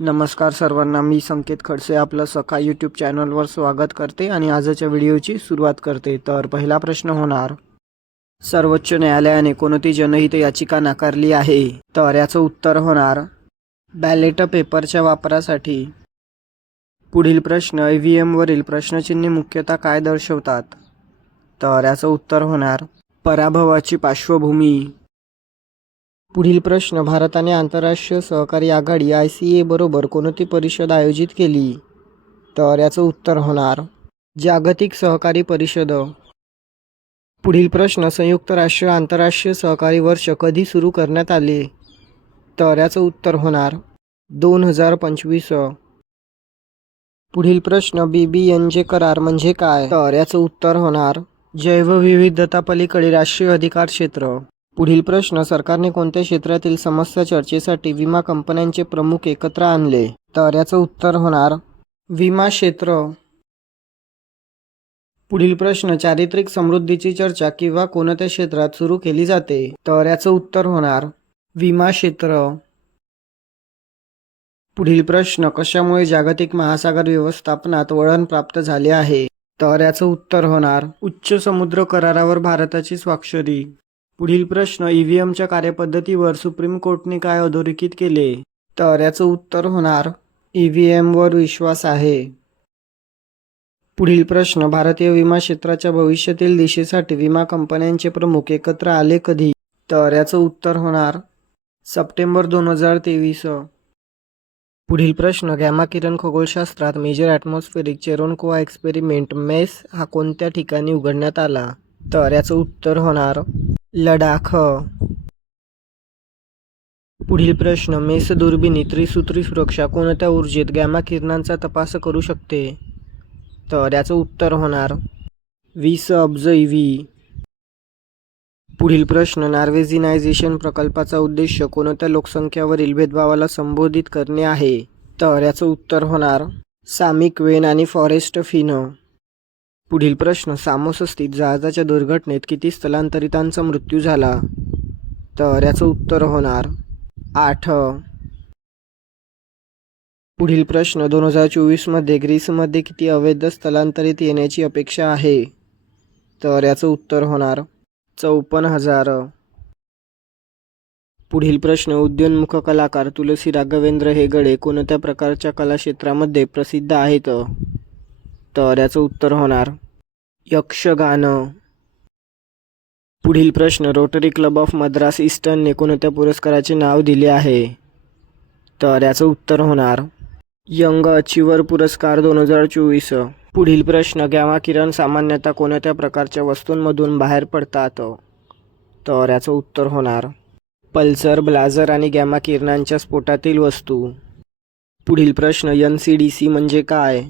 नमस्कार सर्वांना मी संकेत खडसे आपलं सखा यूट्यूब चॅनलवर स्वागत करते आणि आजच्या व्हिडिओची सुरुवात करते. तर पहिला प्रश्न होणार सर्वोच्च न्यायालयाने कोणती जनहित याचिका नाकारली आहे? तर याचं उत्तर होणार बॅलेट पेपरच्या वापरासाठी. पुढील प्रश्न ई व्ही एमवरील प्रश्नचिन्हे मुख्यतः काय दर्शवतात? तर याचं उत्तर होणार पराभवाची पार्श्वभूमी. पुढील प्रश्न भारताने आंतरराष्ट्रीय सहकारी आघाडी आय सी ए बरोबर कोणती परिषद आयोजित केली? तर याचं उत्तर होणार जागतिक सहकारी परिषद. पुढील प्रश्न संयुक्त राष्ट्र आंतरराष्ट्रीय सहकारी वर्ष कधी सुरू करण्यात आले? तर याचं उत्तर होणार दोन हजार पंचवीस. पुढील प्रश्न बी बी एन जे करार म्हणजे काय? तर याचं उत्तर होणार जैवविविधता पलीकडे राष्ट्रीय अधिकार क्षेत्र. पुढील प्रश्न सरकारने कोणत्या क्षेत्रातील समस्या चर्चेसाठी विमा कंपन्यांचे प्रमुख एकत्र आणले? तर याचं उत्तर होणार विमा क्षेत्र. पुढील प्रश्न चारित्रिक समृद्धीची चर्चा किंवा कोणत्या क्षेत्रात सुरू केली जाते? तर याचं उत्तर होणार विमा क्षेत्र. पुढील प्रश्न कशामुळे जागतिक महासागर व्यवस्थापनात वळण प्राप्त झाले आहे? तर याचं उत्तर होणार उच्च समुद्र करारावर भारताची स्वाक्षरी. पुढील प्रश्न ई व्ही एमच्या कार्यपद्धतीवर सुप्रीम कोर्टने काय अधोरेखित केले? तर याचं उत्तर होणार ई व्ही एमवर विश्वास आहे. पुढील प्रश्न भारतीय विमा क्षेत्राच्या भविष्यातील दिशेसाठी विमा कंपन्यांचे प्रमुख एकत्र आले कधी? तर याचं उत्तर होणार सप्टेंबर दोन हजार तेवीस. पुढील प्रश्न गॅमा किरण खगोलशास्त्रात Major Atmospheric Cherenkov Experiment MACE हा कोणत्या ठिकाणी उघडण्यात आला? तर याचं उत्तर होणार लडाख. पुढील प्रश्न मेस दुर्बिणी त्रिसूत्री सुरक्षा कोणत्या ऊर्जेत गॅमा किरणांचा तपास करू शकते? तर याचं उत्तर होणार वीस अब्ज व्ही. पुढील प्रश्न नार्वेजिनायझेशन प्रकल्पाचा उद्देश कोणत्या लोकसंख्यावरील भेदभावाला संबोधित करणे आहे? तर याचं उत्तर होणार सामिक वेन आणि फॉरेस्ट फिन. पुढील प्रश्न सामोसस्थित जहाजाच्या दुर्घटनेत किती स्थलांतरितांचा मृत्यू झाला? तर याचं उत्तर होणार आठ. पुढील प्रश्न दोन हजार चोवीसमध्ये ग्रीसमध्ये किती अवैध स्थलांतरित येण्याची अपेक्षा आहे? तर याचं उत्तर होणार चौपन्न हजार. पुढील प्रश्न उद्योन्मुख कलाकार तुलसी राघवेंद्र हेगडे कोणत्या प्रकारच्या कलाक्षेत्रामध्ये प्रसिद्ध आहेत? तर याचं उत्तर होणार. यक्षगान. पुढील प्रश्न रोटरी क्लब ऑफ मद्रास ईस्टर्नने कोणत्या पुरस्काराचे नाव दिले आहे? तर याचं उत्तर होणार. यंग अचिवर पुरस्कार दोन हजार चोवीस. पुढील प्रश्न गॅमा किरण सामान्यतः कोणत्या प्रकारच्या वस्तूंमधून बाहेर पडतात? तर याचं उत्तर होणार. पल्सर ब्लाझर आणि गॅमा किरणांच्या स्फोटातील वस्तू. पुढील प्रश्न एन सी डी सी म्हणजे काय?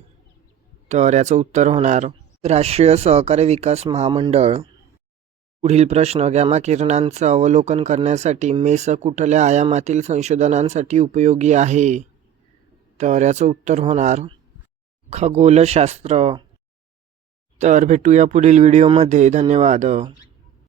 तर याचं उत्तर होणार. राष्ट्रीय सहकारी विकास महामंडळ. पुढील प्रश्न गॅमा किरणांचं अवलोकन करण्यासाठी मेस कुठल्या आयामातील संशोधनांसाठी उपयोगी आहे? तर याचं उत्तर होणार. खगोलशास्त्र. तर भेटूया पुढील व्हिडिओमध्ये. धन्यवाद.